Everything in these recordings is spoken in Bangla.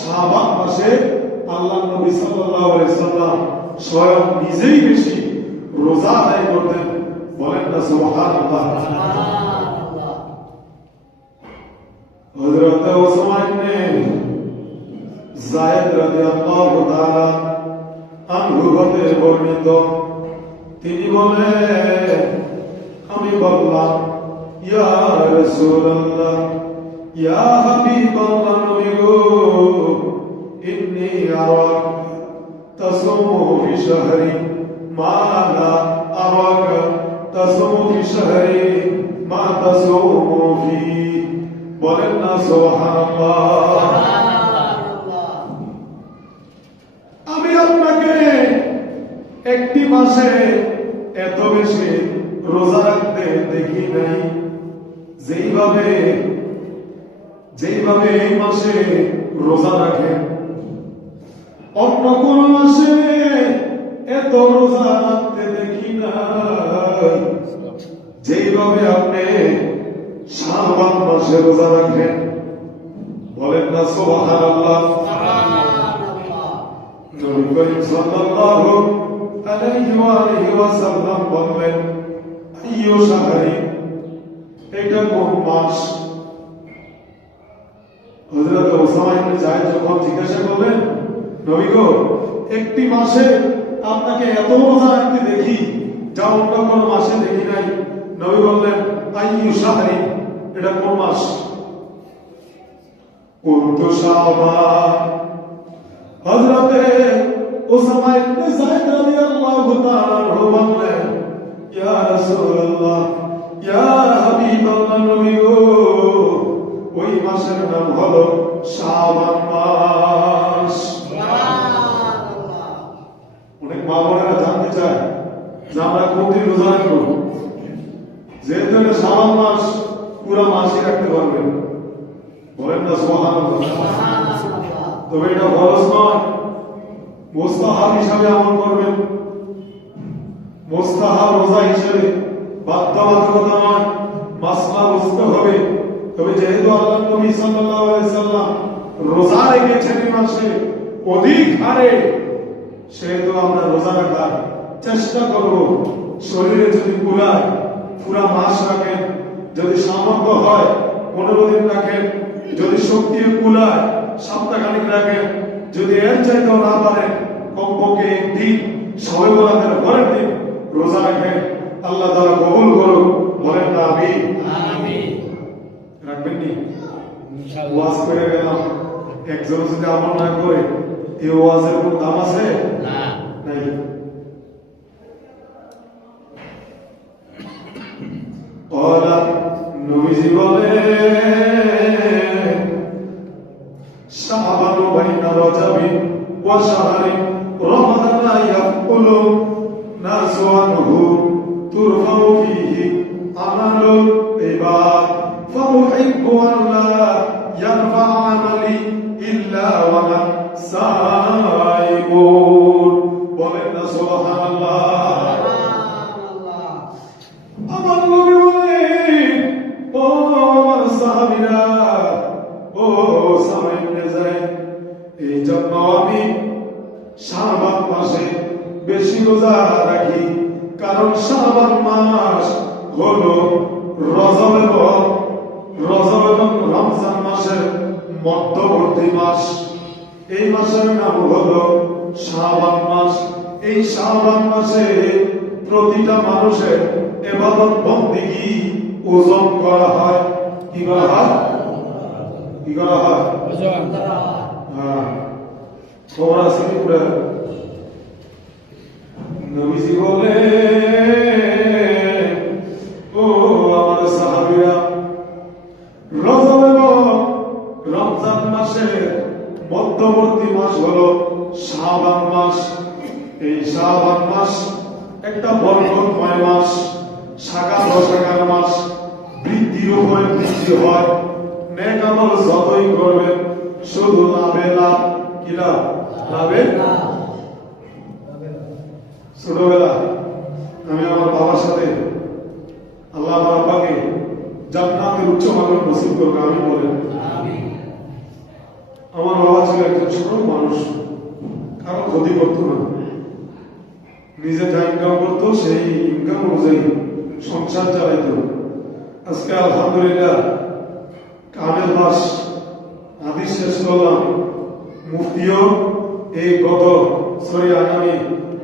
শাবান মাসে আল্লাহ নবী সাল্লাল্লাহু আলাইহি সাল্লাম স্বয়ং নিজেই বেশি রোজা আদায় করতেন। বলেন না সুবহানাল্লাহ। হযরত ওসমান ইবনে যায়েদ রাদিয়াল্লাহু তাআলা আনহু হতে বর্ণিত, তিনি বলেন, আমি বললাম, ইয়া রাসূলুল্লাহ, ইয়া হাবিবাল্লাহ, নবী গো, ইন্নী আরাক তাসুমু ফি শাহরি মা লা আরাক তাসুমু ফি শাহরি মা তাসুমু ফি। বলেন না সুবহানাল্লাহ। আমি আপনাকে একটি মাসে এত বেশি রোজা রাখতে দেখি নাই যেইভাবে এই মাসে রোজা রাখেন। অন্য কোন মাসে এত রোজা রাখতে দেখি নাই যেইভাবে আপনি শাবান মাসে রোজা রাখেন। বলেন না সুবহানাল্লাহ। নবী করিম সাল্লাল্লাহু আলাইহি ওয়া আলিহি ওয়াসাল্লাম বললেন, আইয়ু শাহরি, এটা কোন মাস? হযরত ওসামা ইবনে যায়েদ যখন জিজ্ঞাসা করলেন, নবী গো, একটি মাসে আপনাকে এত রোজা রাখতে দেখি যা অন্য কোন মাসে দেখি নাই। নবী বললেন, আইয়ু শাহরি, এটা কোন মাস? কুনতু শাবান। হযরত ওসামা ইবনে যায়েদ রাদিয়াল্লাহু তাআলা আনহু বললেন, ইয়া রাসূলুল্লাহ, ইয়া হাবিবাল্লাহ, নবী গো, ওই মাসের নাম হলো শাবান মাস। অনেক মা বোনেরা জানতে চায় যে আমরা কোনদিন রোজা রাখবো। যেহেতু শাবান মাস, পুরো মাসই রাখতে পারবেন। বলেন না সুবহানাল্লাহ। তবে এটা ফরজ নয়, মুস্তাহাব হিসাবে আমল করবেন। মুস্তাহাব রোজা হিসেবে, বাধ্যবাধকতা নয়, মাসলা বুঝতে হবে। তবে যেহেতু আল্লাহ নবী সাল্লাল্লাহু আলাইহি সাল্লাম রোজা রেখেছেন এই মাসে অধিক হারে, সেহেতু আমরা রোজা রাখার চেষ্টা করব। শরীরে যদি কুলায় পুরা মাস রাখেন, যদি সামর্থ্য হয় 15 দিন রাখেন, যদি শক্তি কুলায় সপ্তাহখানিক রাখেন, যদি এর চাইতেও না পারেন কমপক্ষে একদিন শবে বরাতের পরের দিন রোজা রাখেন। আল্লাহ তাআলা কবুল করুন। বলেন না আমিন। রাখবেন নি? ওয়াজ করে গেলাম, একজন যদি আমল না করে এই ওয়াজের কোন দাম আছে? নাই। নবীজি বলে, শাবানু বাইনা রাজাবিন ওয়া শাহরিন রমাদানা ইয়াকুলু নাসু আনহু তুরফাউ ফীহি আমালুল ইবাদ ফাউহিব্বু আন লা ইয়ারফা আমালি ইল্লা ওয়া আনা সাইমুন। বলেন না সুবহানাল্লাহ। আমার নবী বলেন, ও আমার সাহাবীরা, ও ওসামা ইবনে যায়েদ, এই জন্য আমি শাবান মাসে বেশি রোজা রাখি, কারণ শাবান মাস হলো রজব এবং রমজান মাসের মধ্যবর্তী মাস। এই মাসের নাম হলো শাবান মাস। এই শাবান মাসে প্রতিটা মানুষের ইবাদত বন্দেগী ওজন করা হয়। কি করা হয়? কি করা হয়? ওজন। হ্যাঁ, তোমরা সিপুরে নবীজি বলে, ও আমার সাহাবীরা, রজব এবং রমজান মাসের মধ্যবর্তী মাস হলো শাবান মাস। এই শাবান মাস একটা বরকতময় মাস, শাখা প্রশাখার মাস, বৃদ্ধির উপরে বৃদ্ধি হয়। নেক আমল যতই করবেন শুধু লাভে লাভ। কি লাভ? লাভে লাভ। ছোটবেলা আমি আমার বাবার সাথে, আল্লাহ আমার আব্বাকে জান্নাতের উচ্চ মানের নসিব করবে, আমি বলেন। আমার বাবা ছিল একজন ছোট মানুষ, কারো ক্ষতি করতো না, নিজে যা ইনকাম করতো সেই ইনকাম অনুযায়ী সংসার চালাইতো। আজকে আলহামদুলিল্লাহ কামেল মাস হাদিস শেষ করলাম, মুফতিও এই আগামী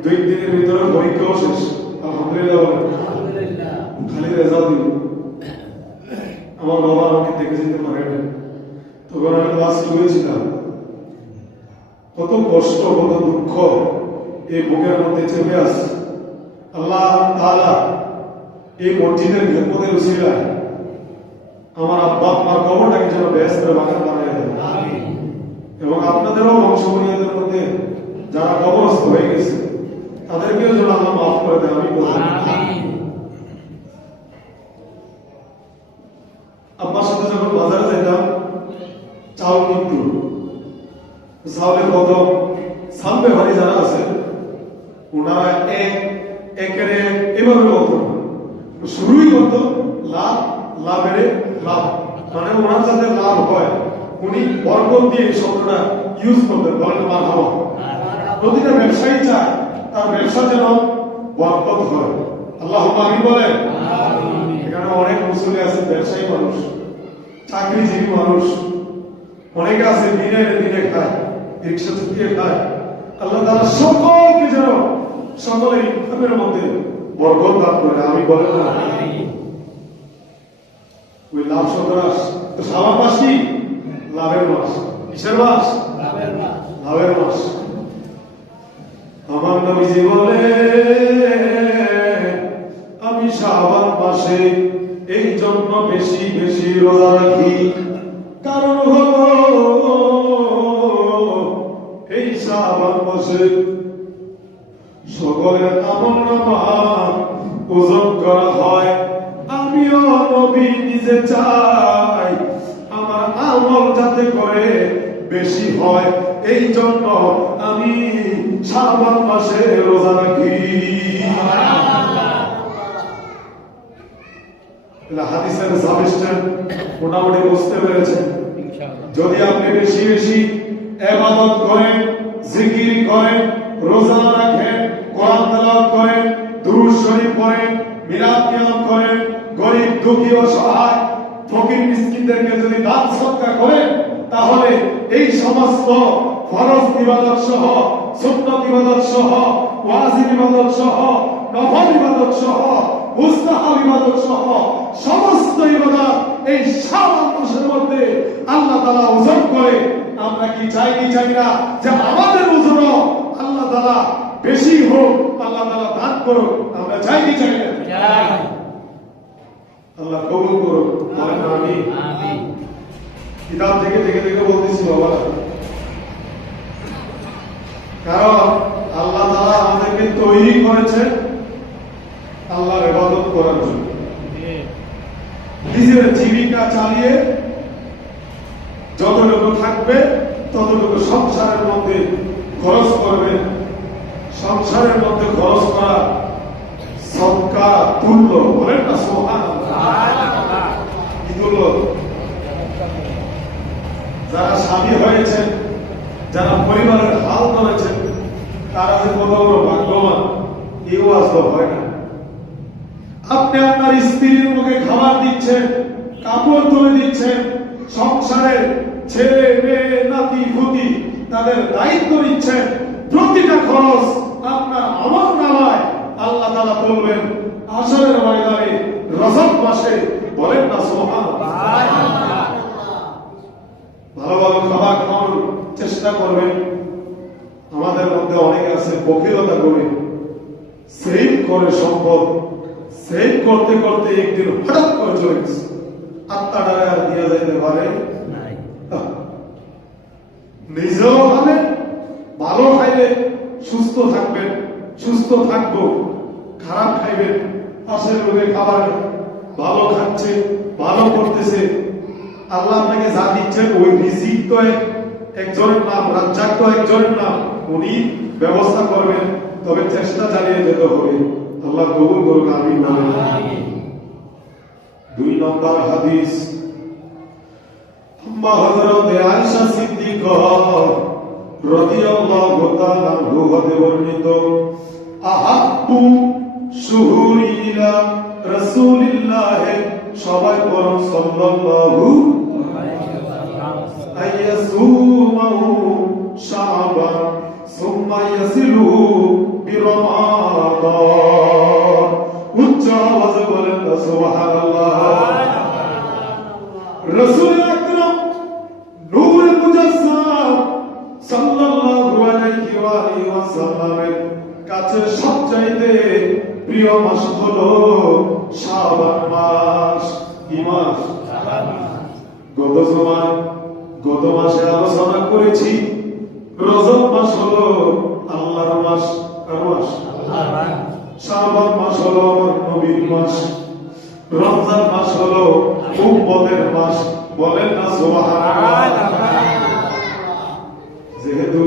2 দিনের ভিতরে পরীক্ষাও শেষ। আলহামদুলিল্লাহ বলেন, খালি রেজাল্ট দিল। আমার বাবা আমাকে দেখে যেতে পারে না, তখন আমি ক্লাস 2 ছিলাম। কত কষ্ট, কত দুঃখ এই বুকের মধ্যে চেপে আসছে। আল্লাহ তাআলা এই মসজিদের খেদমতের উসিলায় আমার আব্বা আমার কবরটাকে যেন বেহেশতের বাগান বানিয়ে দেয়, এবং আপনাদেরও বংশবনীয়দের মধ্যে যারা কবরস্থ হয়ে গেছে তাদেরকেও যেন আল্লাহ মাফ করে দেয়। আমি আব্বার সাথে যখন বাজারে যেতাম, চাউল কিন্তু চাউলের কদম সালবে ভারী যারা আছে ওনারা একেবারে এভাবে বলতো না, শুরুই করতো লাভ লাভের লাভ, মানে ওনার যাতে লাভ হয় উনি বরকত দিয়ে এই শব্দটা ইউজ করতেন। বলেন মারহাবা। প্রতিটা ব্যবসায়ী চায় তার ব্যবসা যেন বরকত হয়। আল্লাহুম্মা আমিন বলেন। এখানে অনেক মুসলিম আছে, ব্যবসায়ী মানুষ, চাকরিজীবী মানুষ, অনেকে আছে দিনে দিনে খায়, রিক্সা চুকিয়ে খায়। আল্লাহ তাআলা সকলকে যেন সকলের ইনকামের মধ্যে বরকত দান করে। আমি বলেন না ওই লাভ সদরাস তো সাবান মাস কি লাভের মাস। কিসের মাস? লাভের মাস। আমার নবীজি বলে আমি শাবান মাসে এই জন্য বেশি বেশি রোজা রাখি, কারণ হলো এই শাবান মাসে সকলের আমলনামা ওজন করা হয়। আমিও নবী নিজে চাই আমার আমল যাতে করে বেশি হয়, এই জন্য আমি শাবান মাসে রোজা রাখি। হাদিসের সাবস্টেন্স মোটামুটি বুঝতে পেরেছেন। যদি আপনি বেশি বেশি ইবাদত করেন, জিকির করেন, রোজা রাখেন, কোরআন তেলাওয়াত করেন, দুরূদ শরীফ পড়েন, মিলাদ কিয়াম করেন, গরীব দুঃখী অসহায় ফকির মিসকিনদেরকে যদি দান সদকা করেন, তাহলে এই সমস্ত ফরজ ইবাদত সহ, সুন্নাত ইবাদত সহ, ওয়াজিব ইবাদত সহ, নফল ইবাদত সহ, মুস্তাহাব ইবাদত সহ সমস্ত ইবাদত এই শাবান মাসের মধ্যে আল্লাহ তাআলা ওজন করে। আমরা কি চাই কি চাই না যে আমাদের ওজন আল্লাহ তাআলা বেশি হোক, আল্লাহ তাআলা দান করুক? আমরা চাই কি চাই না? আল্লাহ কবুল করুক। বলেন আমিন। কিতাব থেকে দেখে দেখে বলতেছি বাবা, কারণ আল্লাহ তাআলা আমাদেরকে তৈরি করেছেন আল্লাহর ইবাদত করার জন্য। নিজের জীবিকা চালিয়ে যতটুকু থাকবে ততটুকু সংসারের মধ্যে খরচ করবেন। সংসারের মধ্যে খরচ করা সদকা তুল্য। বলেন না সুবহানাল্লাহ। কি তুল্য? যারা স্বামী হয়েছেন, যারা পরিবারের হাল ধরেছেন, তারা যে কত বড় ভাগ্যবান এও আসলে হয় না। আপনি আপনার স্ত্রীর মুখে খাবার দিচ্ছেন, কাপড় তুলে দিচ্ছেন, সংসারের ছেলে মেয়ে নাতি পুতি তাদের দায়িত্ব নিচ্ছেন। প্রতিটা খরচ আপনার আমল নামায় আল্লাহ তাআলা বলবেন আসরের ময়দানে রজব মাসে। বলেন না সুবহানাল্লাহ। ভালো ভালো খাবার খাওয়ার চেষ্টা করবেন। আমাদের মধ্যে অনেকে আছে বকিলতা করে, সেভ করে সম্পদ, সেভ করতে করতে একদিন হঠাৎ করে চলে গেছে, আত্মাটারে আর দিয়া যাইতে পারে নিজেও খাবেন, ভালো খাইলে সুস্থ থাকবেন, সুস্থ থাকবো। খারাপ খাইবেন, পাশের লোকে খাবার ভালো খাচ্ছে, ভালো করতেছে, আল্লাহ আপনাকে যা দিচ্ছেন ওই রিজিক তো একজনের নাম, রাজ্জাক তো একজনের নাম, উনি ব্যবস্থা করবেন। তবে চেষ্টা চালিয়ে যেতে হবে। আল্লাহ কবুল করুন। আমিন। 2 নম্বর হাদিস, আম্মা হযরত আয়েশা সিদ্দিকা রাদিয়াল্লাহু তাআলা আনহু হতে বর্ণিত, আহাব্বু শুহুরি ইলা রাসূলিল্লাহ, সবাই বলুন সাল্লাল্লাহু আইয়াসুমাহু শাবান সুম্মা ইয়াসিলুহু বিরমাদান। উচ্চ আওয়াজে বলেন সুবহানাল্লাহ। রাসূল আকরাম নূরে মুজাসসাম সাল্লাল্লাহু আলাইহি ওয়া আলিহি ওয়াসাল্লামের কাছে সবচাইতে প্রিয় মাস হলো শাবান মাস। কি মাস? গত মাসে আলোচনা করেছি রজব মাস হলো আল্লাহর মাস। কার মাস? শাবান মাস হলো আমার নবীর মাস। রমজান মাস হলো উম্মতের মাস। বলেন না সুবহানাল্লাহ। যেহেতু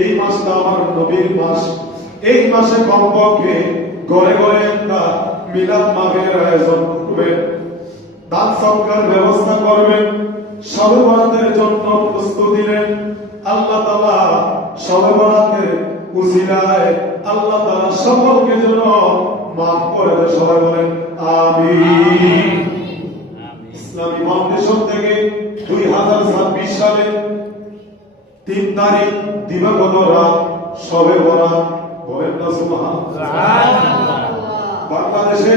এই মাসটা আমার নবীর মাস, এই মাসে কমপক্ষে ঘরে ঘরে একটা মিলাদ মাহফিলের আয়োজন করবেন, দান সদকার ব্যবস্থা করবেন, শবে বরাতের জন্য প্রস্তুতি নেন। আল্লাহ তাআলা শবে বরাতের উসিলায় আল্লাহ তাআলা সকলকে যেন মাফ করে দেয়। সবাই বলেন আমিন। ইসলামী ফাউন্ডেশন থেকে 2026 সালে 3 তারিখ দিবাগত রাত শবে বরাত। বলেন না সুবহানাল্লাহ। বাংলাদেশে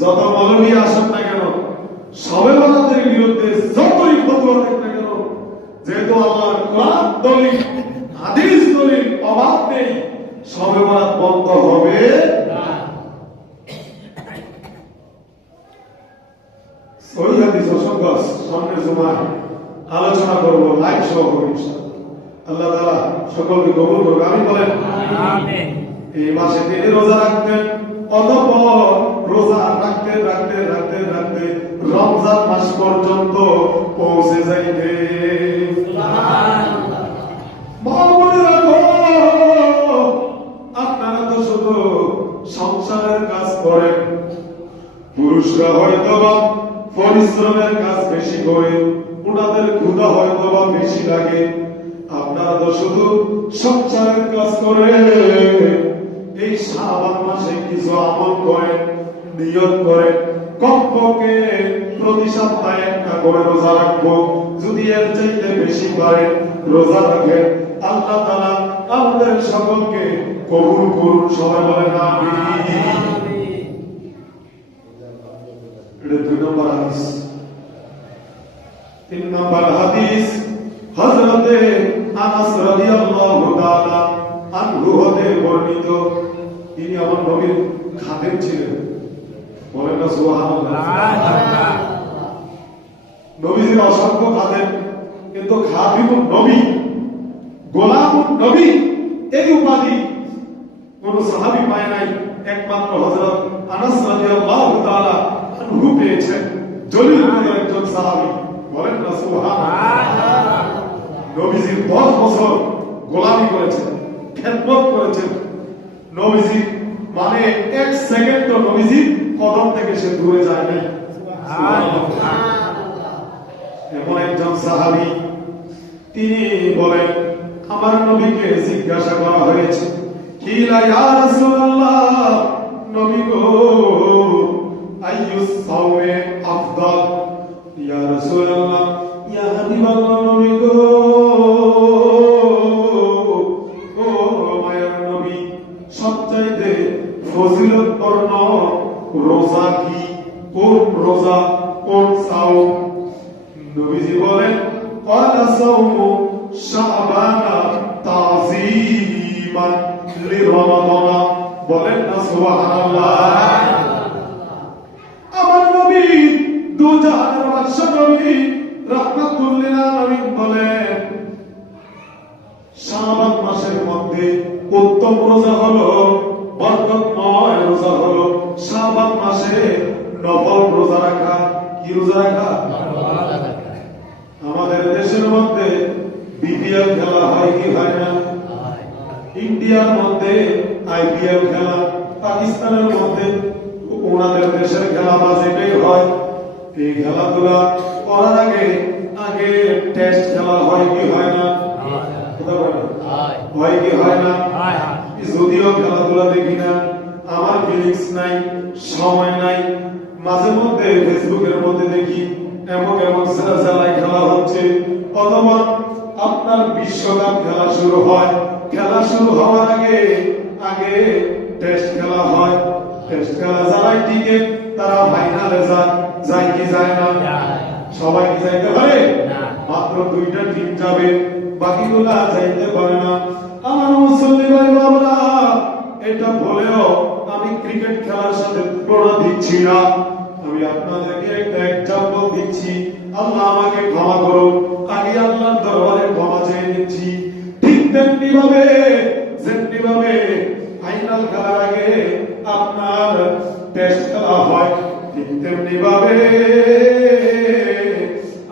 যত মৌলভী আসেন না কেন, শবে বরাতের বিরুদ্ধে যতই ফতোয়া দেন না কেন, যেহেতু আল্লাহর কোরআন দলিল হাদিস দলিল অভাব নেই, শবে বরাত বন্ধ হবে না। সহিহ হাদিস অসংখ্য সামনের জুমায় আলোচনা করব, লাইভ সহ ইনশাআল্লাহ। আল্লাহ তাআলা সকলকে কবুল করুন। আমিন বলেন আমিন। এই মাসে তিনি রোজা রাখতেন, অতঃপর রোজা রাখতে রাখতে রাখতে রাখতে রমজান মাস পর্যন্ত পৌঁছে যাইতে। সুবহানাল্লাহ। মনে রাখো, আপনারা তো শুধু সংসারের কাজ করেন, পুরুষরা হয়তো বা পরিশ্রমের কাজ বেশি করে, ওনাদের ক্ষুধা হয়তো বা বেশি লাগে। আপনারা তো শুধু সংসারের কাজ করে, এই শাবান মাসে কিছু আমল করেন, নিয়ত করেন, কমপক্ষে প্রতি সপ্তাহে একটা করে রোজা রাখবো। যদি এর চাইতে বেশি পারেন রোজা রাখেন। আল্লাহ তাআলা আমাদের সকলকে কবুল করুন। সবাই বলেন আমিন। এটা 2 নম্বর হাদিস। 3 নম্বর হাদিস হযরতে আনাস রাদিয়াল্লাহু তাআলা আনহু হতে বর্ণিত। তিনি আমার নবীর খাদেম ছিলেন। বলেন না সুবহানাল্লাহ। নবীজির অসংখ্য খাদেম, কিন্তু খাদিমুন নবী, গোলামুন নবী এই উপাধি কোন সাহাবী পায় নাই, একমাত্র হযরত আনাস রাদিয়াল্লাহু তাআলা আনহু পেয়েছেন। জলিল একজন সাহাবী। বলেন না সুবহানাল্লাহ। নবীজির 10 বছর গোলামি করেছেন, খেদমত করেছেন। নবীজি মানে 1 সেকেন্ড নবীজি কদম থেকে সে দূরে যায় নাই। সুবহানাল্লাহ। এমন একজন সাহাবী, তিনি বলেন, আমার নবীকে জিজ্ঞাসা করা হয়েছে, কিলা ইয়া রাসূলুল্লাহ, নবী গো, আইয়ুস সাওমে আফদাল। ইয়া রাসূলুল্লাহ, ইয়া হাবিবাল্লাহ, নবী গো, ও মায়ের নবী, সবচাইতে ফজিলতপূর্ণ রোজা কি? কোন রোজা, কোন সাওম? নবীজি বলেন, ক্বালা সাওমু শাবানা তাযীমান লিরমাদান। বলেন না সুবহানাল্লাহ। আমার নবী দু জাহানের বাদশা নবী রাহমাতুল লিল আলামিন বলেন, শাবান মাসের মধ্যে উত্তম রোজা হলো, বরকতময় রোজা হলো শাবান মাসে নফল রোজা রাখা। কি রোজা রাখা? আমাদের দেশের মধ্যে বিপিএল খেলা হয় কি হয় না? ইন্ডিয়ার মধ্যে আইপিএল খেলা, পাকিস্তানের মধ্যে ওনাদের দেশের খেলা বাজেটে হয়। এই খেলাধুলা করার আগে আগে টেস্ট খেলা হয় কি হয় না? হয় কি হয় না? যদিও খেলাধুলা দেখি না, আমার ফিলিংস নাই, সময় নাই, মাঝে মধ্যে ফেসবুকের মধ্যে দেখি এমন এমন জেলায় খেলা হচ্ছে, অথবা আপনার বিশ্বকাপ খেলা শুরু হয়, খেলা শুরু হওয়ার আগে আগে টেস্ট খেলা হয়, টেস্ট খেলা যারাই টিকে তারা ফাইনালে যায় কি যায় না? সবাই কি যাইতে পারে? মাত্র 2টা টিম যাবে, বাকিগুলা যাইতে পারে না। আমার মুসল্লি ভাই বাবারা, এটা বলেও আমি ক্রিকেট খেলার সাথে তুলনা দিচ্ছি না, আমি আপনাদেরকে একটা এক্সাম্পল দিচ্ছি। আল্লাহ আমাকে ক্ষমা করুন, আগে আল্লাহর দরবারে ক্ষমা চেয়ে নিচ্ছি। ঠিক তেমনি ভাবে ফাইনাল খেলার আগে আপনার টেস্ট খেলা হয়, ঠিক তেমনি ভাবে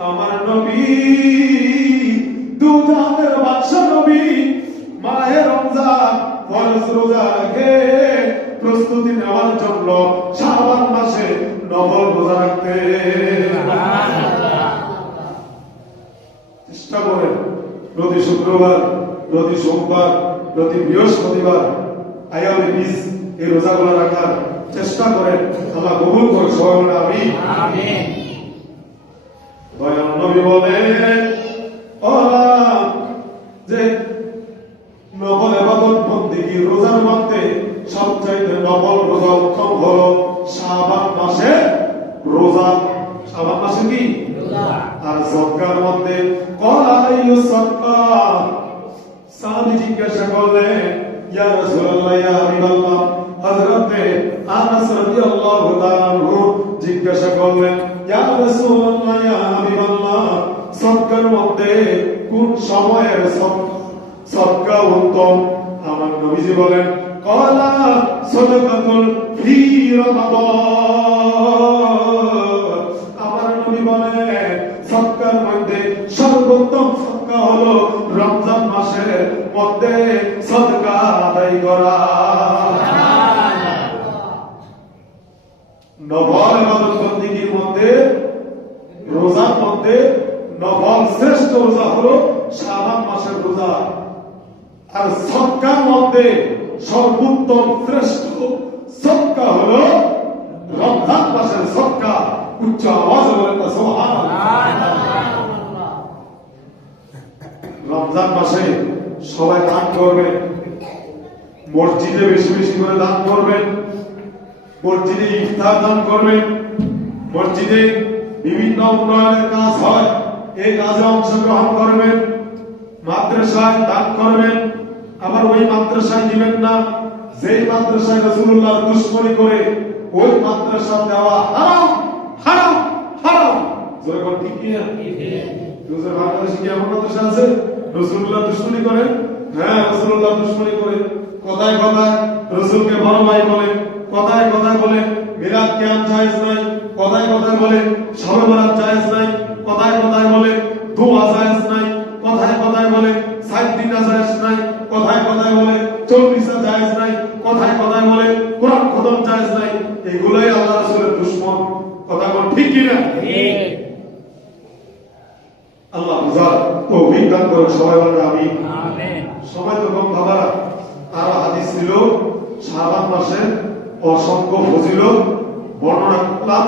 আমার নবী, দুজাহানের বাদশা নবী মাহে রমজান ফরজ রোজা রেখে প্রস্তুতি নেওয়ার জন্য শাবান মাসে নফল রোজা রাখতে চেষ্টা করেন। প্রতি শুক্রবার, প্রতি সোমবার, প্রতি বৃহস্পতিবার আয়ামে বীজ এই রোজাগুলো রাখার চেষ্টা করেন। আল্লাহ কবুল করে, সবাই বলে আমিন। দয়াল নবী বলেন যে নফল ইবাদত বন্দেগী রোজার মধ্যে সবচাইতে নফল রোজা উত্তম হলো শাবান মাসে রোজা। শাবান মাসে কি রোজা? আর যাকার মধ্যে ক্বালা আইয়ু সাদকা, সাহাবী জিজ্ঞাসা করলেন ইয়া রাসূলুল্লাহ, ইয়া হাবিবাল্লাহ, হযরতে আনাস রাদিয়াল্লাহু তাআলা আনহু জিজ্ঞাসা করলেন ইয়া রাসূলুল্লাহ, ইয়া হাবিবাল্লাহ, সাদকার মধ্যে কোন সময়ের সাদকা উত্তম? আমার নবীজি বলেন ক্বালা সাদাকাতুল ফি রমাদান। আমার নবী বলেন সাদকার মধ্যে সর্বোত্তম সাদকা হলো রমজান মাসের মধ্যে সাদকা আদায় করা। নফল ইবাদত বন্দেগীর মধ্যে, রোজার মধ্যে নফল শ্রেষ্ঠ রোজা হলো শাবান মাসের রোজা। আর সাদকার মধ্যে সর্বোত্তম শ্রেষ্ঠ সাদকা হলো রমজান মাসের সাদকা। উচ্চ আওয়াজে বলেন না সুবহানাল্লাহ। রমজান মাসে সবাই দান করবেন, মসজিদে বেশি বেশি করে দান করবেন, মসজিদে ইফতার দান করবেন, মসজিদে বিভিন্ন উন্নয়নের কাজ হয়, এই কাজে অংশগ্রহণ করবেন, মাদ্রাসায় দান করবেন। আবার ওই মাদ্রাসায় দিবেন না যেই মাদ্রাসায় রাসূলুল্লাহ দুশমনি করে, ওই মাদ্রাসা দেওয়া হারাম হারাম হারাম। জোরে বল ঠিক কি না? রোজার বাংলাদেশে কি এমন মাদ্রাসা আছে রাসূলুল্লাহ দুশমনি করেন? হ্যাঁ, রাসূলুল্লাহ দুশমনি করে, কথায় কথায় রাসূলকে বড় ভাই বলে, কথায় কথায় বলে মিলাদ কিয়াম জায়েজ নাই, কথায় কথায় বলে শবে বরাত জায়েজ নাই, কথায় কথায় বলে দোয়া জায়েজ নাই, কথায় কথায় বলে 7 দিন জায়েজ নাই, কথায় কথায় বলে 40 জায়েজ নাই, কথায় কথায় বলে কোরআন খতম জায়েজ নাই। এগুলাই আল্লাহ রাসূলের দুশমন। কথা বল ঠিক কি না? ঠিক। আল্লাহ বুঝার তৌফিক দান করুন, সবাই বলেন আমিন। সময় তো কম বাবারা, আরো হাদিস ছিল শাবান মাসে অসংখ্য ফজিলত বর্ণনা করলাম।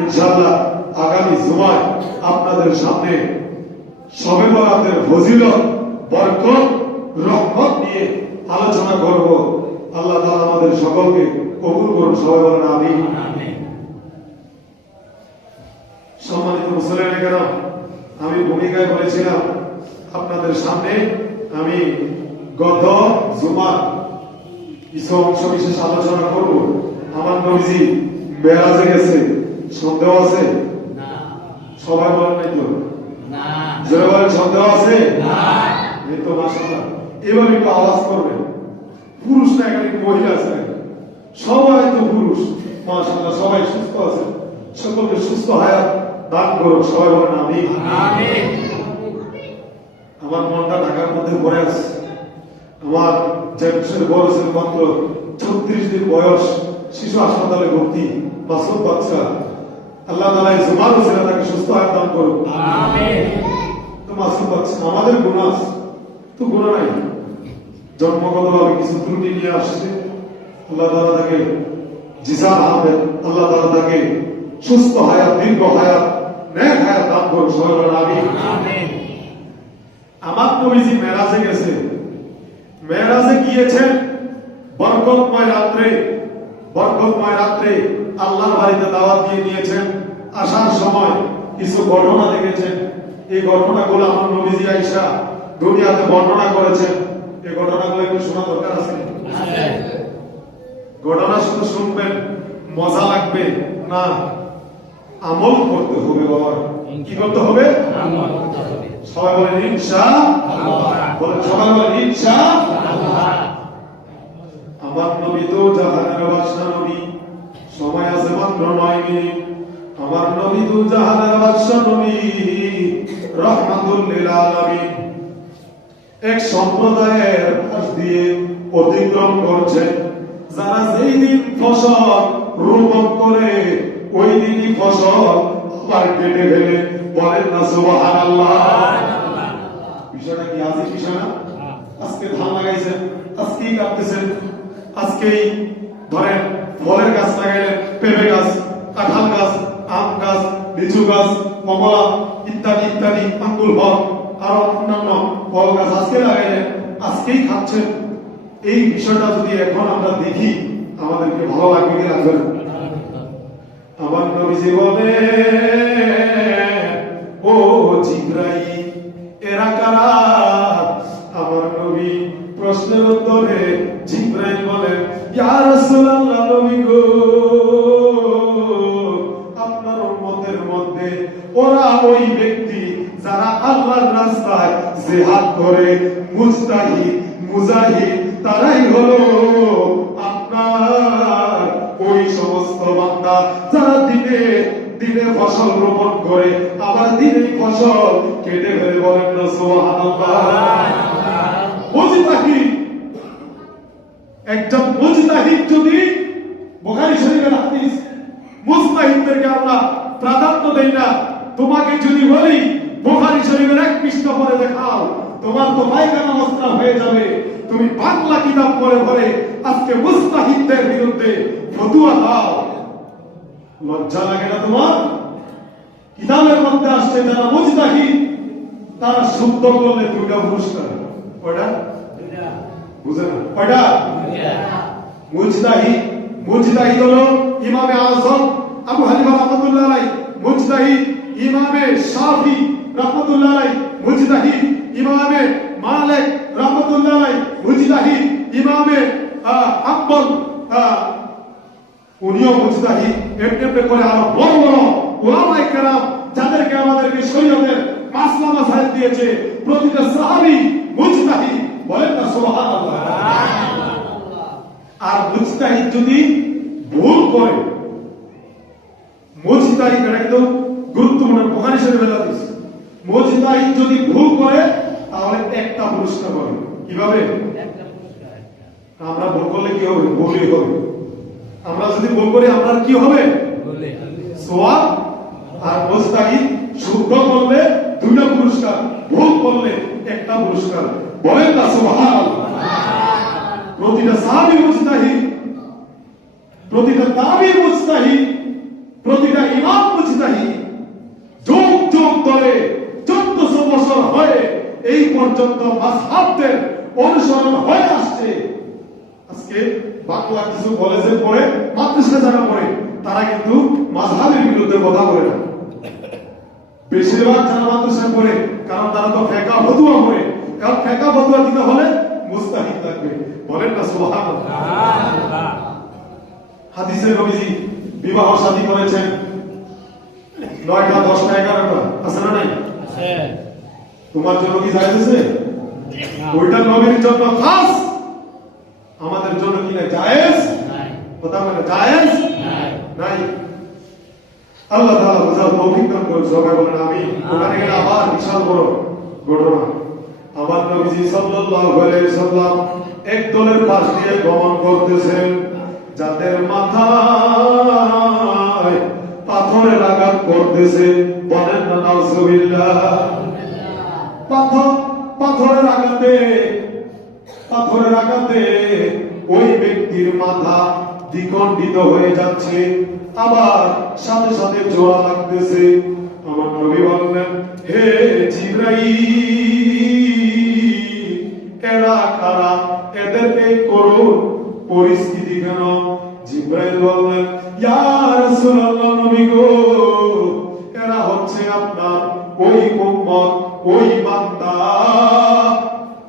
ইনশাআল্লাহ আগামী জুমায় আপনাদের সামনে শবে বরাতের ফজিলত, বরকত, রহমত নিয়ে আলোচনা করব। আল্লাহ তাআলা আমাদের সকলকে কবুল করুন, সবাই বলেন আমিন। সম্মানিত মুসলিম কেরাম, আমি ভূমিকায় বলেছিলাম আপনাদের সামনে আমি গত জুমার কিছু অংশ বিশেষ আলোচনা করব। আমার নবীজি মেরাজে গেছে, সন্দেহ আছে? সবাই বলেন নাই তো? জোরে বলেন সন্দেহ আছে? এই তো মাশাআল্লাহ। এবার একটু আওয়াজ করবেন। পুরুষ না এখানে মহিলা আছে? সবাই তো পুরুষ, মাশাআল্লাহ। সবাই সুস্থ আছে, সকলকে সুস্থ হায়াত দান করুন, সবাই বলেন আমিন। আমার মনটা ঢাকার মধ্যে ভরে আছে। আমার জেমসের বড় ছেলে মাত্র 36 দিন বয়স, শিশু হাসপাতালে ভর্তি, মাসুম বাচ্চা। আল্লাহ তাআলা এই জুমার উসিলা তাকে সুস্থ হায়াত দান করুন। আমিন। তো মাসুম বাচ্চা আমাদের গুনাহ তো গুনাহ নাই, জন্মগতভাবে কিছু ত্রুটি নিয়ে আসছে, আল্লাহ তাআলা তাকে জিসান আহমেদ, আল্লাহ তাআলা তাকে সুস্থ হায়াত, দীর্ঘ হায়াত, নেক হায়াত দান করুন। সবাই বলেন আমিন। আমিন। আমার নবীজি মেরাজে গেছে, মেরাজে গিয়েছেন বরকতময় রাত্রে আল্লাহর বাড়িতে দাওয়াত দিয়ে নিয়েছেন। আসার সময় কিছু ঘটনা দেখেছেন, এই ঘটনাগুলো আমার নবীজি আয়েশা দুনিয়াতে বর্ণনা করেছেন। এই ঘটনাগুলো একটু শোনা দরকার আছে। ঘটনা শুধু শুনবেন, মজা লাগবে না, আমল করতে হবে। বাবা কি করতে হবে? আমল করতে হবে। সবাই বলেন ইনশাআল্লাহ। বলেন সবাই বলেন ইনশাআল্লাহ। আমার নবী তো জাহানের বাদশা নবী, সময় আছে মাত্র 9 মিনিট। আমার নবী তো জাহানের বাদশা নবী, রাহমাতুল লিল আলামিন। এক সম্প্রদায়ের পাশ দিয়ে অতিক্রম করছেন, যারা যেই দিন ফসল রোপণ করে ওই দিনই ফসল আবার কেটে ফেলে। বলেন না সুবহানাল্লাহ। বিষয়টা কি আছে? বিষয় না? আজকে ধান লাগাইছেন, আজকেই কাটতেছেন, আজকেই ধরেন ফলের গাছ লাগাইলেন, পেঁপে গাছ, কাঁঠাল গাছ, আম গাছ, লিচু গাছ, কমলা ইত্যাদি ইত্যাদি, আঙ্গুর ফল আরো অন্যান্য ফল গাছ আজকে লাগাইলেন, আজকেই খাচ্ছেন। এই বিষয়টা যদি এখন আমরা দেখি আমাদেরকে ভালো লাগবে কি লাগবে না? আমার নবীজি বলে, ও জিবরাইল, এরা কারা? আমার নবী প্রশ্নের উত্তরে জিবরাইল বলেন, ইয়া রাসূলুল্লাহ, নবী গো, আপনার উম্মতের মধ্যে ওরা ওই ব্যক্তি যারা আল্লাহর রাস্তায় জিহাদ করে, মুজাহিদ, তারাই হলো আপনার ওই সমস্ত বান্দা যারা দিনে দিনে ফসল রোপণ করে আবার দিনে ফসল কেটে ফেলে। বলেন না সুবহানাল্লাহ। মুজতাহিদ, একজন মুজতাহিদ যদি, বুখারী শরীফের হাদিস, মুজতাহিদদেরকে আমরা প্রাধান্য দেই না। তোমাকে যদি বলি বুখারী শরীফের 1 পৃষ্ঠা পড়ে দেখাও, তোমার তো পায়খানা মস্তা হয়ে যাবে। তুমি বাংলা কিতাব পড়ে পড়ে আজকে মুজতাহিদদের বিরুদ্ধে ফতোয়া দাও, লজ্জা লাগে না তোমার? কিতাবের মধ্যে আসছে যারা মুজতাহিদ তারা শুদ্ধ করলে 2টা পুরস্কার। কয়টা? 2টা। বুঝে না? কয়টা? 2টা। মুজতাহিদ হলো ইমামে আযম আবু হানিফা রাহমাতুল্লাহ আলাইহি, মুজতাহিদ ইমামে শাফি রাহমাতুল্লাহ আলাইহি, মুজতাহিদ ইমামে মালিক রাহমাতুল্লাহ আলাইহি, মুজতাহিদ ইমামে হাম্বল, উনিও মুজতাহিদ। এমনি করে আরো বড় বড় উলামায়ে কেরাম যাদেরকে আমাদেরকে শরীয়তের মাসলা মাসাইল দিয়েছে, প্রতিটা সাহাবী মুজতাহিদ। বলেন না সুবহানাল্লাহ। আর মুজতাহিদ যদি ভুল করে, মুজতাহিদ এটা কিন্তু গুরুত্বপূর্ণ, বুখারী শরীফের হাদিস, মুজতাহিদ যদি ভুল করে তাহলে 1টা পুরস্কার পাবে। কিভাবে? 1টা পুরস্কার। আমরা ভুল করলে কি হবে? ভুলই হবে। আমরা যদি ভুল করি আমরা কি হবে? সওয়াব। আর মুজতাহিদ শুদ্ধ করলে 2টা পুরস্কার, ভুল করলে 1টা পুরস্কার। বলেন না সুবহানাল্লাহ। প্রতিটা সাহাবী মুজতাহিদ, প্রতিটা তাবী মুজতাহিদ, প্রতিটা ইমাম মুজতাহিদ। যুগ যুগ ধরে 1400 বছর হয়ে এই পর্যন্ত মাযহাবদের অনুসরণ হয়ে আসছে। আজকে বাংলা কিছু কলেজে পড়ে, মাদ্রাসা যারা পড়ে, তারা কিন্তু মাযহাবের বিরুদ্ধে কথা বলে না। বেশিরভাগ যারা মাদ্রাসা পড়ে, কারণ তারা তো ফিকহ ফতোয়া পড়ে, কারণ ফিকহ ফতোয়া দিতে হলে মুজতাহিদ লাগবে। বলেন না সুবহানাল্লাহ। হাদিসে নবীজি বিবাহ শাদী করেছেন 9টা, 10টা, 11টা, আছে না নাই? আছে। তোমার জন্য কি জায়েজ আছে? ওইটা নবীর জন্য খাস, আমাদের জন্য কি না জায়েজ? নাই। কথা বলে জায়েজ নাই। আল্লাহ তাআলা বুঝার তৌফিক দান করুন। সবাই বলেন আমিন। ওখানে গেলে আবার বিশাল বড় ঘটনা। আমার নবীজি সাল্লাল্লাহু আলাইহি সাল্লাম এক দলের পাশ দিয়ে গমন করতেছেন, যাদের মাথায় পাথরের আঘাত করতেছে, বলেন না নাউজুবিল্লাহ। পাথরের আঘাতে ওই ব্যক্তির মাথা দ্বিখণ্ডিত হয়ে যাচ্ছে, আবার সাথে সাথে জোড়া লাগতেছে। আমার নবী বললেন, হে জিবরাইল, এরা কারা, এদের এই করুণ পরিস্থিতি কেন? জিবরাইল বললেন, ইয়া রাসূলুল্লাহ, নবী গো, এরা হচ্ছে আপনার ওই উম্মত, ওই বান্দা,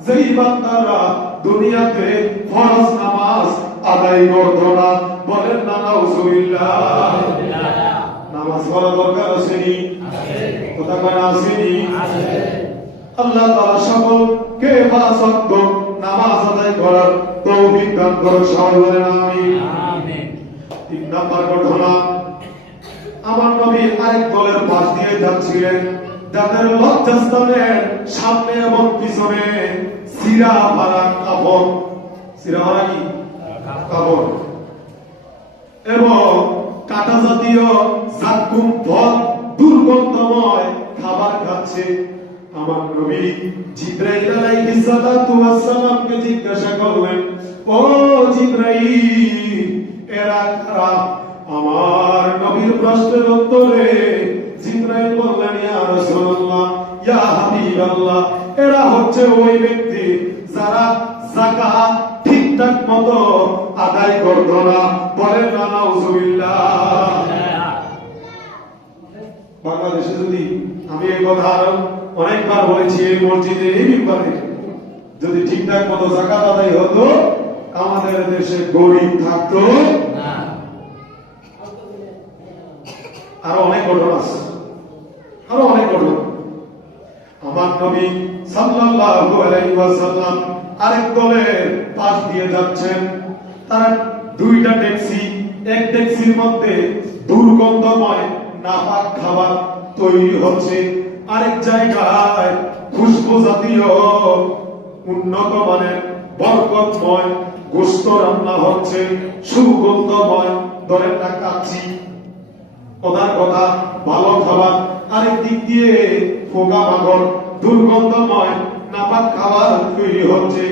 যেই বান্দারা দুনিয়াতে ফরজ নামাজ আদায় করত না, বলেন না নাউজুবিল্লাহ। নামাজ পড়া দরকার আসেনি? কথা কয় আসেনি? আল্লাহ তাআলা সকলকে 5 ওয়াক্ত নামাজ আদায় করার তৌফিক দান করুন, সবাই বলেন আমিন। 3 নাম্বার ঘটনা, আমার নবী আরেক দলের পাশ দিয়ে যাচ্ছিলেন, যাদের লজ্জাস্থানের সামনে এবং পিছনে সিরা ভরা কাপড়, সিরা ভরা কি কাপড়, এবং কাটা জাতীয় জাকুম ফল, দুর্গন্ধময় খাবার খাচ্ছে। আমার নবী জিবরাইল আলাইহিস সালাতু ওয়াস সালামকে জিজ্ঞাসা করলেন, ও জিবরাইল, এরা কারা? আমার নবীর প্রশ্নের উত্তরে জিবরাইল বললেন, ইয়া রাসূলুল্লাহ, ইয়া হাবিবাল্লাহ, এরা হচ্ছে ওই ব্যক্তি যারা যাকাত ঠিকঠাক মতো আদায় করত না, বলেন না নাউজুবিল্লাহ। বাংলাদেশে যদি আমি এই কথা অনেকবার বলেছি, এই মসজিদে, এই মিম্বরে, যদি ঠিকঠাক মতো যাকাত আদায় হতো, আমাদের দেশে গরিব থাকতো না। আরো অনেক ঘটনা আছে, আরো অনেক ঘটনা। আমার নবী সাল্লাল্লাহু আলাইহি ওয়াসাল্লাম আরেক দলের পাশ দিয়ে যাচ্ছেন, তারা 2টা ডেকসি, এক ডেকসির মধ্যে দুর্গন্ধময় নাপাক খাবার তৈরি হচ্ছে, আরেক জায়গায় খুশবু জাতীয় উন্নত মানের বরকতময় গোশত রান্না হচ্ছে, সুগন্ধময়, ধরেন না কাচ্চি, কথার কথা ভালো খাবার। আরেক দিক দিয়ে ফোকা মাগর, দুর্গন্ধময় নাপাক খাবার তৈরি হচ্ছে।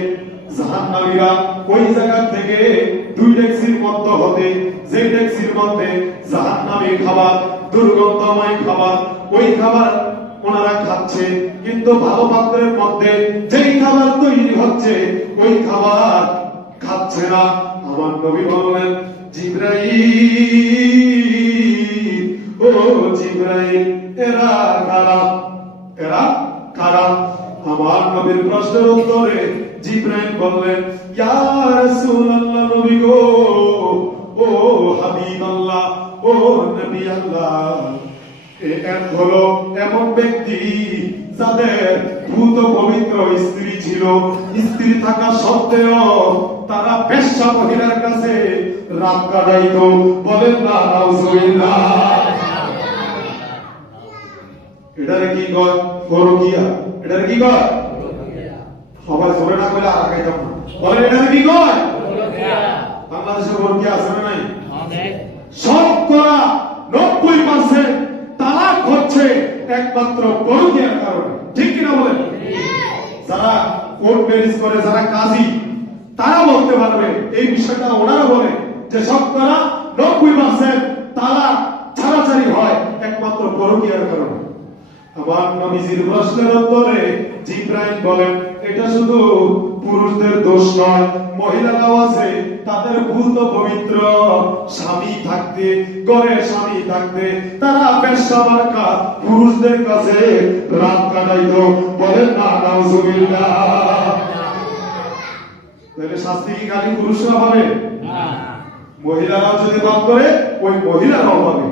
জাহান্নামীরা ওই জায়গা থেকে 2 ডেকসির মধ্যে হতে, যে ডেকসির মধ্যে জাহান্নামী খাবার, দুর্গন্ধময় খাবার, ওই খাবার ওনারা খাচ্ছে, কিন্তু ভালো পাত্রের মধ্যে যেই খাবার তৈরি হচ্ছে ওই খাবার খাচ্ছে না। আমার নবী বললেন, জিবরাইল, ও জিবরাইল, এরা কারা? এরা কারা? আমার নবীর প্রশ্নের উত্তরে জিবরাইল বললেন, ইয়া রাসূলুল্লাহ, নবী গো, ও হাবিবাল্লাহ, ও নবী আল্লাহ, এর হলো এমন ব্যক্তি যাদের ভূত পবিত্র স্ত্রী ছিল, স্ত্রী থাকা সত্ত্বেও তারা বেশ্যা মহিলার কাছে রাত কাটাইত, বলেন না নাউজুবিল্লাহ। এটারে কি কয়? ফরকিয়া। এটারে কি কয়? সবাই জোরে না কইলে আর কাইতাম না, বলেন এটারে কি কয়? বাংলাদেশে ফরকিয়া আছে না নাই? শতকরা 90% তালাক হচ্ছে একমাত্র পরকীয়ার কারণে, ঠিক কিনা বলেন? যারা কোর্ট ম্যারেজ করে, যারা কাজী, তারা বলতে পারবে এই বিষয়টা। ওনারা বলে যে শতকরা 90% তালাক ছাড়াছাড়ি হয় একমাত্র পরকীয়ার কারণে। আমার নবীজির প্রশ্নের উত্তরে জিবরাইল বলেন, এটা শুধু পুরুষদের দোষ নয়, মহিলারাও আছে, তাদের ভূত পবিত্র স্বামী থাকতে, ঘরে স্বামী থাকতে তারা বেশ্যা মার্কা পুরুষদের কাছে রাত কাটাইতো, বলেন না নাউজুবিল্লাহ। তাহলে শাস্তি কি খালি পুরুষরা পাবে? মহিলারাও যদি পাপ করে, ওই মহিলারাও পাবে।